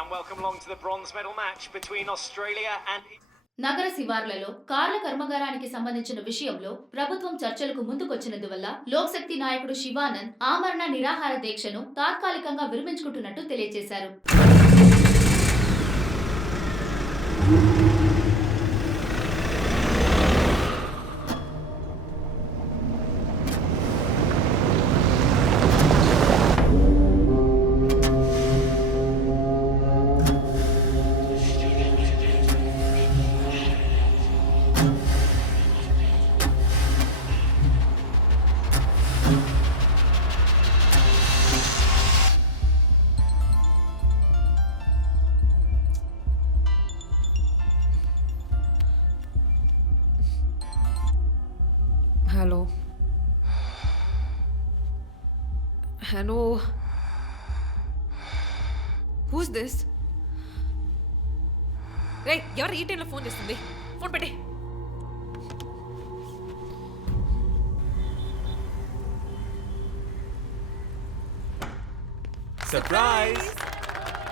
and welcome along to the bronze medal match between Australia and నగర శివార్లలో కార్ల కర్మాగారానికి సంబంధించిన విషయంలో ప్రభుత్వం చర్చలకు ముందుకొచ్చినందువల్ల లోక్శక్తి నాయకుడు శివానంద్ ఆమరణ నిరాహార దీక్షను తాత్కాలికంగా విరమించుకుంటున్నట్టు తెలియజేశారు. Hello. Who's this? Hey, ఎవరు ఈ టైంలో ఫోన్ చేస్తుంది? ఫోన్ పెట్టే. Surprise!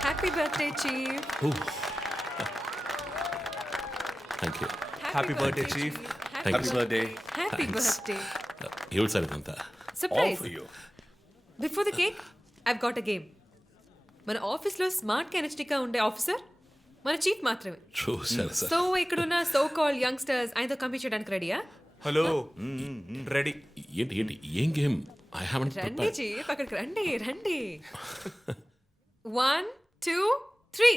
Happy birthday, Chief. Ooh. Thank you. Happy birthday, Chief. Happy Happy birthday. Happy Thanks. birthday. ఎవరు సార్ ఇదంతా? All Surprise. for you. Before the cake, I've got a game. మన ఆఫీస్లో smart కెనెస్టిక్గా ఉండే officer మన chief మాత్రమే. చూసారు sir. So ఇక్కడున్న so call youngsters ఆయనతో కంపీట్ చేయడానికి రెడీయా? Hello ready. ఏంటి ఏంటి ఏం గేమ్? ఐ హావెంట్ రండి ప్రిపేర్డ్. చీఫ్, అక్కడికి రండి రండి. 1 2 3.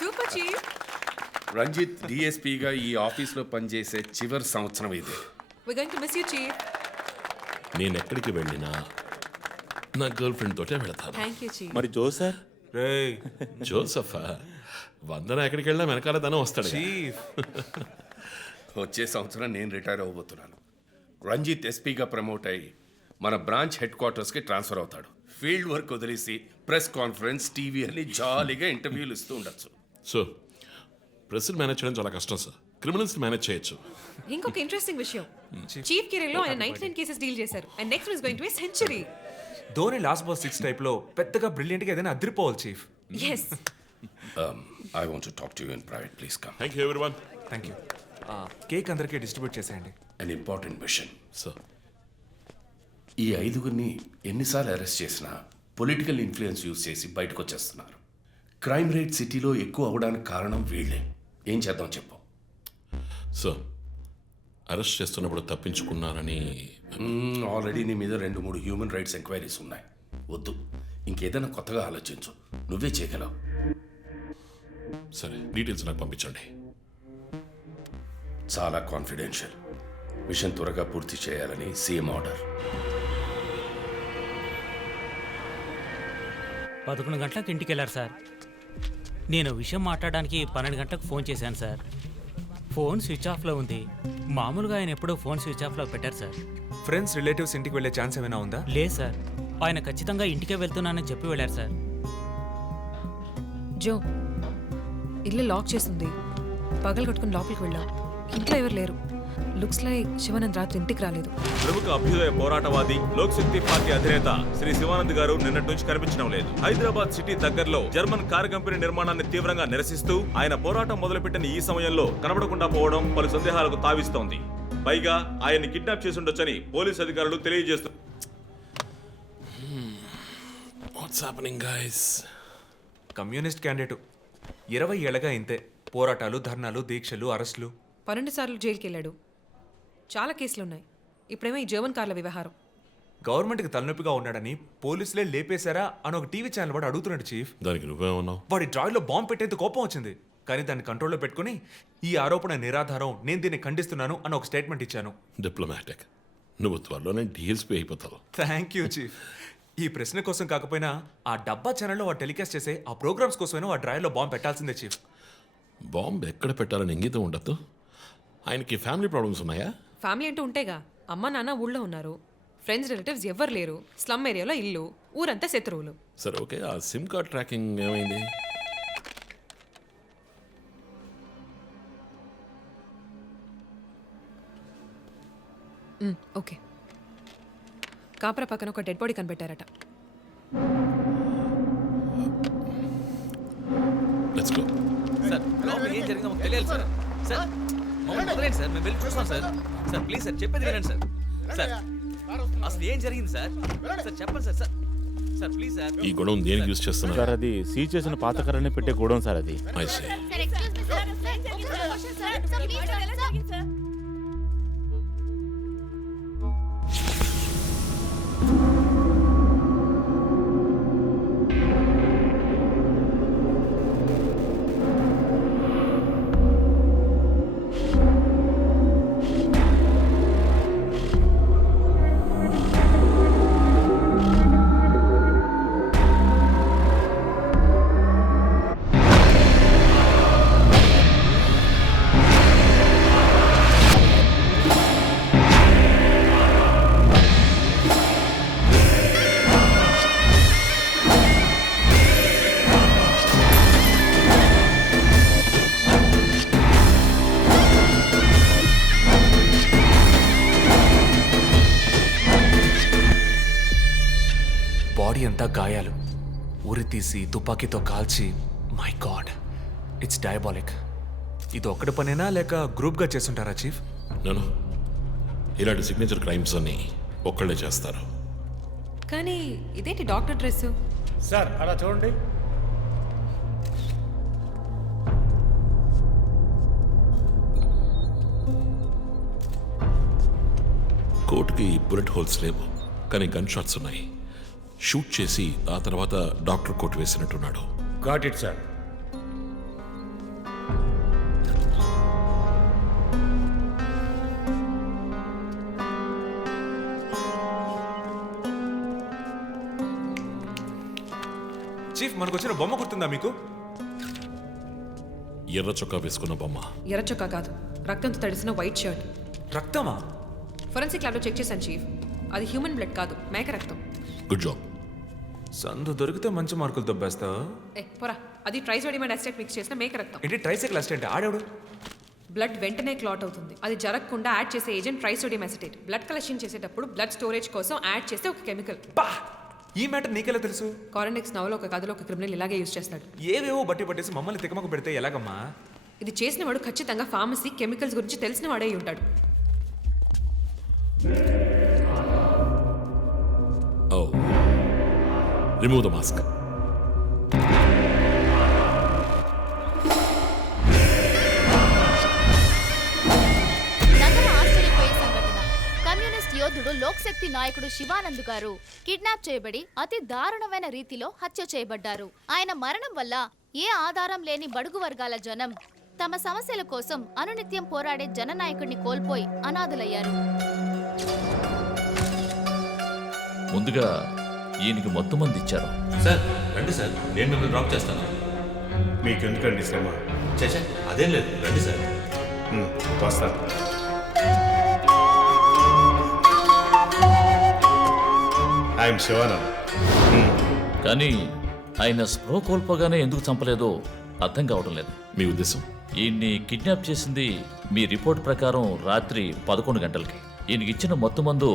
Super chief. రంజిత్ డిఎస్పీగా ఈ ఆఫీస్లో పనిచేసే చివరి సంవత్సరం ఇది. We're going to miss you, Chief. నేను ఎక్కడికి వెళ్ళినా నా గర్ల్ ఫ్రెండ్ తోటే వెళతాను. Thank you, Chief. మరి జోసర్ రేయ్ జోసఫా వందన ఎక్కడికి వెళ్ళినా వెనకాల తనే వస్తాడు. చీఫ్. వచ్చే సంవత్సరం నేను రిటైర్ అవ్వబోతున్నాను. రంజిత్ ఎస్పీగా ప్రమోట్ అయ్యి మన బ్రాంచ్ హెడ్ క్వార్టర్స్కి ట్రాన్స్ఫర్ అవుతాడు. ఫీల్డ్ వర్క్ వదిలేసి ప్రెస్ కాన్ఫరెన్స్, టీవీ అని జాలీగా ఇంటర్వ్యూలు ఇస్తూ ఉండొచ్చు. సో ప్రెస్ మేనేజ్ చేయడం చాలా కష్టం సార్. క్రిమినల్స్ మేనేజ్ చేయొచ్చు. ఇంకొక ఇంట్రెస్టింగ్ విషయం, చీఫ్ కెరీర్లో ఆయన 99 కేసెస్ డీల్ చేశారు and next is going to be century. Dhoni last ball 6 type లో పెద్దగా బ్రిలియంట్ గా ఏదైనా అదిరిపోవాలి chief. yes. I want to talk to you in private, please come. Thank you everyone. Thank you. Cake అందరికీ distribute చేసేయండి. An important machine. Sir ఈ ఐదుగురిని ఎన్నిసార్లు అరెస్ట్ చేసినా పొలిటికల్ ఇన్ఫ్లుయెన్స్ యూజ్ చేసి బయటకు వచ్చేస్తున్నారు. క్రైమ్ రేట్ సిటీలో ఎక్కువ అవడానికి కారణం వీళ్ళే. ఏం చేద్దాం చెప్పు. సో అరెస్ట్ చేస్తున్నప్పుడు తప్పించుకున్నారని ఆల్రెడీ నీ మీద 2-3 హ్యూమన్ రైట్స్ ఎంక్వైరీస్ ఉన్నాయి. వద్దు, ఇంకేదైనా కొత్తగా ఆలోచించు. నువ్వే చేయగలవు. సరే డీటెయిల్స్ నాకు పంపించండి. చాలా కాన్ఫిడెన్షియల్. మిషన్ త్వరగా పూర్తి చేయాలని సీఎం ఆర్డర్. 11 గంటలకు ఇంటికి వెళ్ళారు సార్. నేను విషయం మాట్లాడడానికి 12 గంటలకు ఫోన్ చేశాను సార్. ఫోన్ స్విచ్ ఆఫ్లో ఉంది. మామూలుగా ఆయన ఎప్పుడో ఫోన్ స్విచ్ ఆఫ్లో పెట్టారు సార్. ఫ్రెండ్స్ రిలేటివ్స్ ఇంటికి వెళ్ళే ఛాన్స్ ఏమైనా ఉందా? లేదు సార్, ఆయన ఖచ్చితంగా ఇంటికే వెళ్తున్నానని చెప్పి వెళ్ళారు సార్. జో, ఇల్లు లాక్ చేస్తుంది. పగలు కట్టుకుని లోపలికి వెళ్ళాం. ఇంట్లో ఎవరు లేరు. లుక్స్ లైక్ శివానంద్ రాత్రి ఇంటికి రాలేదు. ప్రముఖ అభ్యుదయ పోరాటవాది లోక్శక్తి పార్టీ అధినేత శ్రీ శివానంద్ గారు నిన్నటి నుంచి కనిపించడం లేదు. హైదరాబాద్ సిటీ దగ్గరలో జర్మన్ కార్ కంపెనీ నిర్మాణాన్ని తీవ్రంగా నిరసిస్తూ ఆయన పోరాటం మొదలుపెట్టిన ఈ సమయంలో కనబడకుండా పోవడం పలు సందేహాలకు తావిస్తోంది. పైగా ఆయన్ని కిడ్నాప్ చేసి ఉండొచ్చని పోలీసు అధికారులు తెలియజేస్తున్నారు. What's happening guys? Communist candidate 20 ఏళ్ళగా ఇంతే. పోరాటాలు, ధర్నాలు, దీక్షలు, అరెస్టులు. 12 సార్లు జైలుకి వెళ్ళాడు. చాలా కేసులు ఉన్నాయి. ఇప్పుడేమో ఈ జర్మన్ కార్ల వ్యవహారం. గవర్నమెంట్కి తలనొప్పిగా ఉన్నాడని పోలీసులే లేపేశారా అని ఒక టీవీ ఛానల్ వాడు అడుగుతున్నాడు చీఫ్. దానికి నువ్వేమన్నావు? వాడి డ్రాయిలో బాంబు పెట్టేందుకు కోపం వచ్చింది, కానీ దాన్ని కంట్రోల్లో పెట్టుకుని ఈ ఆరోపణ నిరాధారం, నేను దీన్ని ఖండిస్తున్నాను అని ఒక స్టేట్మెంట్ ఇచ్చాను. డిప్లొమాటిక్. నువ్వు త్వరలోనే డిఎస్పీ అయిపోతావు. Thank you chief. ఈ ప్రశ్న కోసం కాకపోయినా ఆ డబ్బా ఛానల్లో వాడు టెలికాస్ట్ చేసే ఆ ప్రోగ్రామ్స్ కోసమైనా ఆ డ్రాయిలో బాంబు పెట్టాల్సిందే చీఫ్. బాంబు ఎక్కడ పెట్టాలని ఇంగితం ఉండద్దు. ఆయనకి ఫ్యామిలీ ప్రాబ్లమ్స్ ఉన్నాయా? ఫ్యామిలీ అంటూ ఉంటేగా. అమ్మ నాన్న ఊళ్ళో ఉన్నారు. ఫ్రెండ్స్ రిలేటివ్స్ ఎవ్వరు లేరు. స్లమ్ ఏరియాలో ఇల్లు, ఊరంతా శత్రువులు. సరే ఓకే, ఆ సిమ్ కార్డ్ ట్రాకింగ్ ఏమైంది? ఓకే. కాపరా పక్కన ఒక డెడ్ బాడీ కనిపెట్టారట. Let's go. సార్ లోపల ఏం జరిగిందో మాకు తెలియాలి సార్. సార్ మమ్మల్ని వదిలేండి సార్, మేము వెళ్ళి చూస్తాం సార్. సార్ ప్లీజ్ సార్, చెప్పేది వినండి సార్. సార్ అసలు ఏం జరిగింది సార్? సార్ చెప్పండి sir. Sir sir please sir. ఈ గొడవ దేనికి యూజ్ చేస్తున్నారు? సార్ అది సీజ్ చేసిన పాత కర్రని పెట్టే గోడౌన్ సార్ అది. I see. బాడీ అంతా గాయాలు, ఉరి తీసి తుపాకీతో కాల్చి. My God, it's diabolic. ఇది ఒక్కడి పనేనా లేక గ్రూప్గా చేస్తుంటారా చీఫ్? నేను ఇలాంటి సిగ్నేచర్ క్రైమ్స్ అన్ని ఒక్కళ్ళే చేస్తారు. కానీ ఇదేంటి డాక్టర్ డ్రెస్? సార్ అలా చూడండి. కోట్కి బుల్లెట్ హోల్స్ లేవు, కానీ గన్ షాట్స్ ఉన్నాయి. షూట్ చేసి ఆ తర్వాత డాక్టర్ కోట్ వేసినట్టున్నాడు. Got it sir. చీఫ్ మనకు వచ్చిన బొమ్మ గుర్తుందా మీకు? ఎర్ర చొక్కా వేసుకున్న బొమ్మ. ఎర్ర చొక్కా కాదు, రక్తంతో తడిసిన వైట్ షర్ట్. రక్తమా? ఫోరెన్సిక్ ల్యాబ్లో చెక్ చేశాను చీఫ్. అది హ్యూమన్ బ్లడ్ కాదు, మేక రక్తం. Good job. సందు దొరికితే మంచి మార్కులు దొబ్బేస్తా. పోరా, అది ట్రైసోడియం అసిటేట్ మిక్స్ చేసిన మేక రక్తం. ఏంటి ట్రైసైకిల్ అసిస్టెంట్ ఆడేవాడు? బ్లడ్ వెంటనే క్లాట్ అవుతుంది. అది జరగకుండా యాడ్ చేసే agent trisodium acetate. Blood collection చేసేటప్పుడు బ్లడ్ స్టోరేజ్ కోసం యాడ్ చేసే ఒక కెమికల్. ఈ మ్యాటర్ నీకెలా తెలుసు? కారెనిక్స్ నవలో ఒక కథలో ఒక క్రిమినల్ ఇలాగే యూజ్ చేస్తాడు. ఏవేవో బట్టి పట్టేసి మమ్మల్ని తికమక పెడితే ఎలాగమ్మా? ఇది చేసిన వాడు ఖచ్చితంగా ఫార్మసీ కెమికల్స్ గురించి తెలిసిన వాడే ఉంటాడు. ఓ, రిమూవ్ ద మాస్క్. యోధుడు లోక్శక్తి నాయకుడు శివానంద్ గారు కిడ్నాప్ చేయబడి అతి దారుణమైన రీతిలో హత్య చేయబడ్డారు. ఆయన మరణం వల్ల ఏ ఆధారం లేని బడుగు వర్గాల జనం తమ సమస్యల కోసం అనునిత్యం పోరాడే జననాయకుడిని కోల్పోయి అనాథులయ్యారు. ముందుగా ఈయనకి మొత్తం మంది ఇచ్చారు. సార్ రండి సార్, నేను మిమ్మల్ని డ్రాప్ చేస్తాను. మీకెందుకండి శ్రమ? చేసా అదేం లేదు, రండి సార్. వస్తాను. ఐఎమ్ శివానంద్. కానీ ఆయన స్పృహ కోల్పోగానే ఎందుకు చంపలేదో అర్థం కావడం లేదు. మీ ఉద్దేశం? ఈయన్ని కిడ్నాప్ చేసింది మీ రిపోర్ట్ ప్రకారం రాత్రి 11 గంటలకి. ఈయనకి ఇచ్చిన మొత్తం మందు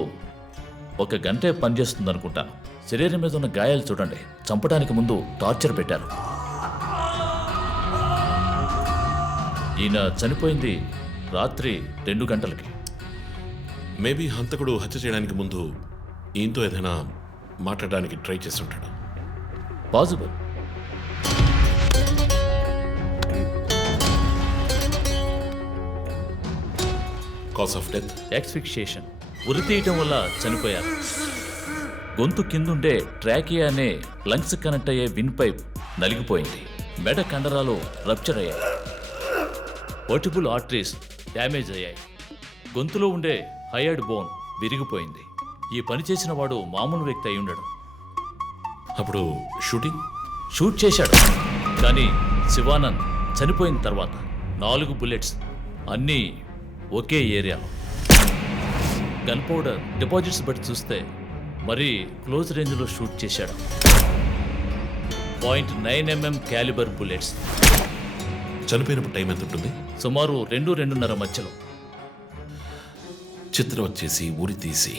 1 గంటే పనిచేస్తుంది అనుకుంటాను. శరీరం మీద ఉన్న గాయాలు చూడండి, చంపడానికి ముందు టార్చర్ పెట్టారు. ఈయన చనిపోయింది రాత్రి 2 గంటలకి. మేబీ హంతకుడు హత్య చేయడానికి ముందు ఈయనతో ఏదైనా మాట్లాడడానికి ట్రై చేసి ఉంటాడు. Possible. Cause of death asphyxiation. ఉరి తీయటం వల్ల చనిపోయారు. గొంతు కిందుండే ట్రాకియా అనే లంగ్స్ కనెక్ట్ అయ్యే విన్ పైప్ నలిగిపోయింది. మెడ కండరాలు రప్చర్ అయ్యాయి. వర్టిబుల్ ఆర్టరీస్ డ్యామేజ్ అయ్యాయి. గొంతులో ఉండే హయర్డ్ బోన్ విరిగిపోయింది. ఈ పని చేసిన వాడు మామూలు వ్యక్తి అయి ఉండడు. అప్పుడు షూట్ చేశాడు. కానీ శివానంద్ చనిపోయిన తర్వాత 4 బుల్లెట్స్, అన్నీ ఒకే ఏరియాలో. గన్ పౌడర్ డిపాజిట్స్ బట్టి చూస్తే మరీ క్లోజ్ రేంజ్లో షూట్ చేశాడు. .9mm calibre bullets. చనిపోయినప్పుడు టైం ఎంత ఉంటుంది? సుమారు 2-2:30 మధ్యలో. చిత్రవత్ చేసి ఉరి తీసి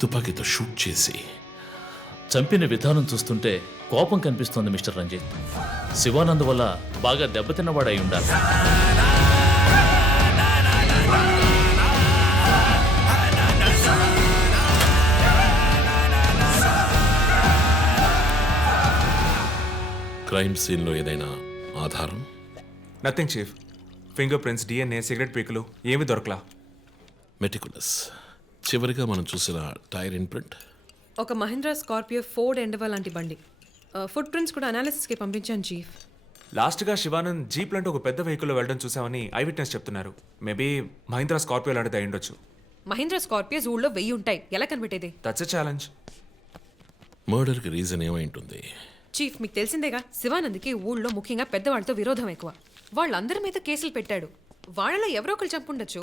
తుపాకీతో షూట్ చేసి చంపిన విధానం చూస్తుంటే కోపం కనిపిస్తోంది మిస్టర్ రంజిత్. శివానంద్ వల్ల బాగా దెబ్బతిన్నవాడై ఉండాలి. క్రైమ్ సీన్లో ఏదైనా ఆధారం? Nothing chief. Finger prints, DNA, cigarette పీకులు ఏమీ దొరకలా. మెటికులస్. చివరిగా మనం చూసిన టైర్ ఇంప్రింట్ ఒక మహీంద్రా స్కార్పియో ఫోర్డ్ ఎండవా లాంటి బండి. ఫుట్ ప్రింట్స్ కూడా అనాలిసిస్కి పంపించాను చీఫ్. లాస్ట్గా శివానంద్ జీప్ లాంటి ఒక పెద్ద వెహికల్లో వెళ్ళడం చూసామని ఐ విట్నెస్ చెప్తున్నారు. మేబీ మహీంద్రా స్కార్పియో లాంటిది అయి ఉండొచ్చు. మహీంద్రా స్కార్పియోస్ ఊళ్ళో 1000 ఉంటాయి, ఎలా కనిపెట్టేది? That's a challenge. మర్డర్కి రీజన్ ఏమై ఉంటుంది? చీఫ్, మీకు తెలిసిందేగా, శివానంద్కి ఊళ్ళో ముఖ్యంగా పెద్దవాళ్ళతో విరోధం ఎక్కువ. వాళ్ళందరి మీద కేసులు పెట్టాడు. వాళ్ళలో ఎవరో ఒకరు చంపుండొచ్చు.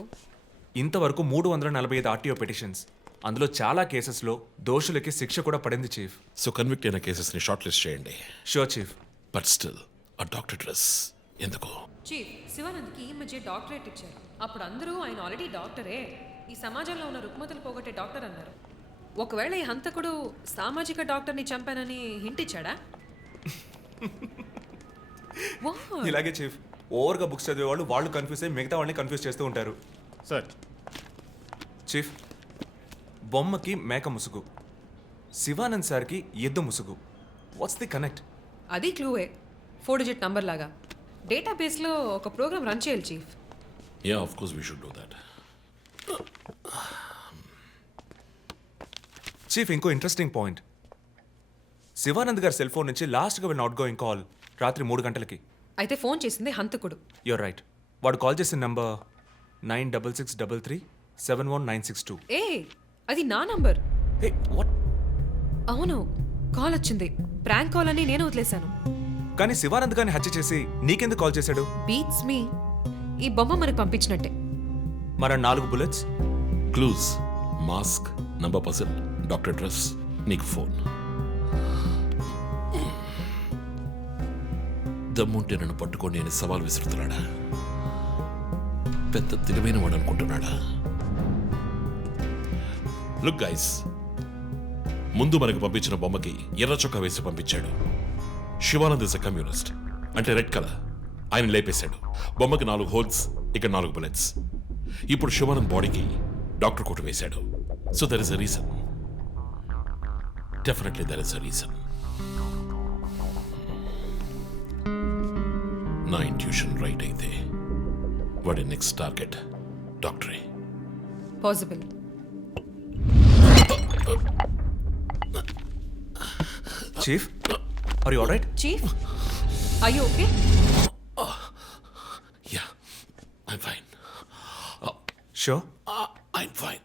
ఇంతవరకు 345 ఆర్టీఓ పిటిషన్స్, అందులో చాలా కేసెస్లో దోషులకి శిక్ష కూడా పడింది చీఫ్. సో కన్విక్ట్ అయిన కేసెస్ని షార్ట్ లిస్ట్ చేయండి. Sure chief. బట్ స్టిల్ ఆ డాక్టర్ డ్రెస్ ఎందుకు? చీఫ్, శివానంద్కి ఈ మధ్య డాక్టరేట్ ఇచ్చారు. అప్పుడు అందరూ ఆయన ఆల్రెడీ డాక్టరే, ఈ సమాజంలో ఉన్న రుగ్మతలు పోగొట్టే డాక్టర్ అన్నారు. ఒకవేళ ఈ హంతకుడు సామాజిక డాక్టర్ని చంపానని హింట్ ఇచ్చాడా? What? ఇలాగే చీఫ్, ఓవర్గా బుక్స్ చదివేవాళ్ళు వాళ్ళు కన్ఫ్యూజ్ అయ్యి మిగతా వాళ్ళని కన్ఫ్యూజ్ చేస్తూ ఉంటారు. సార్, చీఫ్, బొమ్మకి మేక ముసుగు, శివానంద్ సార్కి ఎద్దు ముసుగు. What's the connect? అది క్లూవే, 4 డిజిట్ నంబర్ లాగా. డేటాబేస్లో ఒక ప్రోగ్రామ్ రన్ చేయాలి chief. Yeah, of course we should do that. Chief, ఇంకో ఇంట్రెస్టింగ్ పాయింట్. శివానంద్ గారి సెల్ ఫోన్ నుంచి లాస్ట్గా వెళ్ళిన అవుట్ గోయింగ్ కాల్ రాత్రి 3 గంటలకి. అయితే ఫోన్ చేసింది హంతకుడు. You're right. వాడు కాల్ చేసిన నంబర్ 9663371962. ఏ, అది నా నంబర్. Hey, what? అవును, కాల్ వచ్చింది. ప్రాంక్ కాల్ అని నేను వదిలేశాను. కానీ శివానంద్ గారిని హత్య చేసి నీకెందుకు కాల్ చేశాడు? బీట్స్ మీ. ఈ బొమ్మ మనకు పంపించినట్టే. మన 4 bullets, clues, mask, number person, doctor dress, నీకు ఫోన్. దమ్ముంటే నన్ను పట్టుకొని నేను సవాల్ విసురుతున్నాడా? పెద్ద తెలివైన వాడు అనుకుంటున్నాడా? లుక్ గైస్, ముందు మనకు పంపించిన బొమ్మకి ఎర్ర చొక్కా వేసి పంపించాడు. శివానంద్ ఇస్ అ కమ్యూనిస్ట్, అంటే రెడ్ కలర్. ఆయన లేపేశాడు. బొమ్మకి 4 హోల్స్, ఇక్కడ 4 బుల్లెట్స్. ఇప్పుడు శివానంద్ బాడీకి డాక్టర్ కోట్ వేశాడు. So there is a reason. Definitely there is a reason. నా ఇంట్యూషన్ రైట్ అయితే వాడి నెక్స్ట్ టార్గెట్ డాక్టరే. Possible. Chief, are you alright? Chief, are you okay? Yeah, I'm fine. Sure? I'm fine.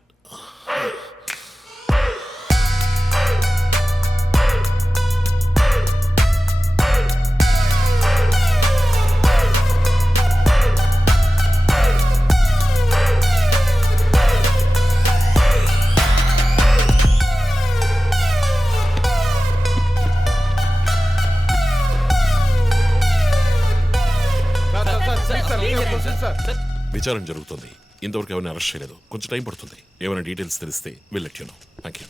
విచారణ జరుగుతుంది. ఇంతవరకు ఎవరిని arrest చేయలేదు. కొంచెం టైం పడుతుంది. ఏమైనా డీటెయిల్స్ తెలిస్తే will let you know. Thank you.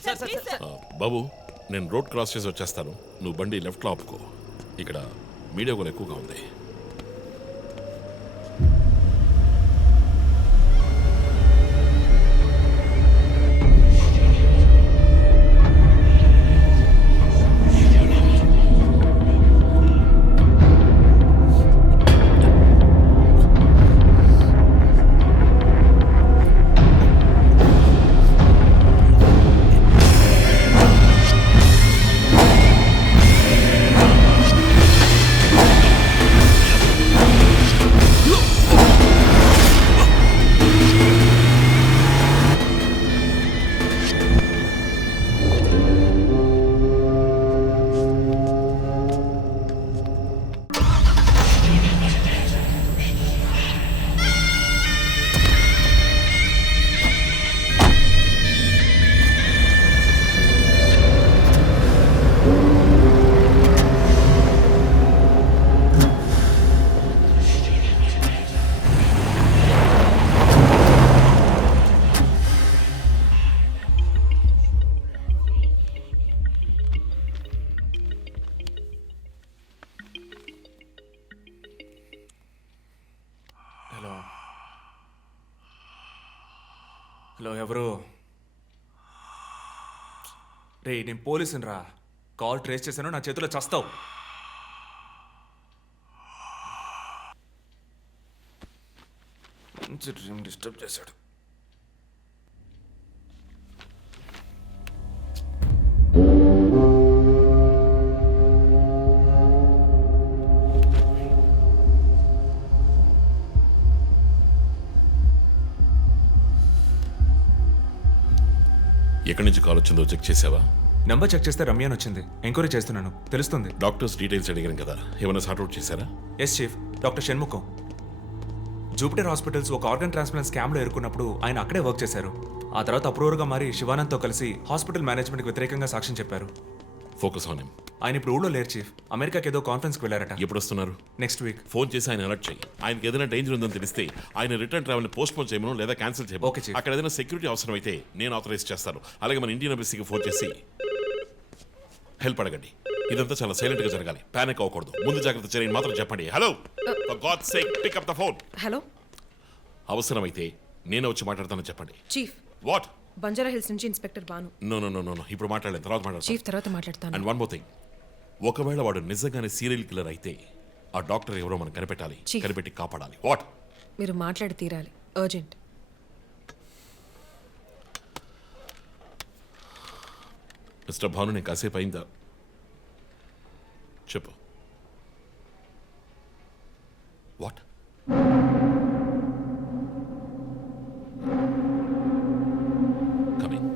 బాబు, నేను రోడ్ క్రాస్ చేసి వచ్చేస్తాను. నువ్వు బండి లెఫ్ట్లో ఆపుకో. ఇక్కడ మీడియా కూడా ఎక్కువగా ఉంది. హలో ఎవరు? రే నేను పోలీసుని రా. కాల్ ట్రేస్ చేశాను, నా చేతిలో చస్తావు. మంచి డ్రీమ్ డిస్టర్బ్ చేశాడు. ఎక్కడి నుంచి కాల్ వచ్చిందో చెక్ చేసావా? నెంబర్ చెక్ చేస్తే రమ్య అని వచ్చింది. ఎంక్వైరీ చేస్తున్నాను, తెలుస్తుంది. డాక్టర్స్ డీటెయిల్స్ అడిగాను కదా, ఏమైనా సార్ట్అవుట్ చేశారా? Yes chief, doctor Shanmukham. Jupiter hospitals ఒక ఆర్గన్ ట్రాన్స్ప్లాంట్ స్కామ్లో ఎరుకున్నప్పుడు ఆయన అక్కడే వర్క్ చేశారు. ఆ తర్వాత అప్రూవర్గా మారి శివానంద్తో కలిసి హాస్పిటల్ మేనేజ్మెంట్కి వ్యతిరేకంగా సాక్ష్యం చెప్పారు. Focus on him. ఆయన ఇప్పుడు ఊళ్ళో లేరు చీఫ్, అమెరికాకి ఏదో కాన్ఫరెన్స్కి వెళ్ళారట. ఎప్పుడు వస్తున్నారు? Next week. ఫోన్ చేసి ఆయన అలర్ట్ చేయి. ఆయనకి ఏదైనా డేంజర్ ఉందని తెలిస్తే ఆయన రిటర్న్ ట్రావెల్ పోస్ట్ పోన్ చేయమను లేదా క్యాన్సిల్ చేయమను. Okay, chief. అక్కడ ఏదైనా సెక్యూరిటీ అవసరం అయితే నేను ఆథరైజ్ చేస్తాను. అలాగే మన ఇండియన్ ఎంబసీకి ఫోన్ చేసి హెల్ప్ అడగండి. ఇదంతా చాలా సైలెంట్ గా జరగాలి, పానిక్ అవ్వకూడదు. ముందు జాగ్రత్త చర్యని మాత్రం చెప్పండి. Hello, for God's sake pick up the phone. Hello అవసరమైతే నేను వచ్చి మాట్లాడతానని చెప్పండి. Chief, what? బంజారా హిల్స్ నుంచి inspector Banu. No no no no ఇప్పుడు మాట్లాడలేదు, తర్వాత మాట్లాడతాను. చీఫ్ తర్వాత మాట్లాడతాను. అండ్ వన్ మోర్ థింగ్, ఒకవేళ వాడు నిజంగానే సీరియల్ కిల్లర్ అయితే ఆ డాక్టర్ ఎవరో మనం కనిపెట్టాలి, Chief. కనిపెట్టి కాపాడాలి. వాట్? మీరు మాట్లాడి తీరాలి, అర్జెంట్. మిస్టర్ భాను, నేను కాసేపు అయిందా? చెప్పు. What? Coming.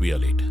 We are late.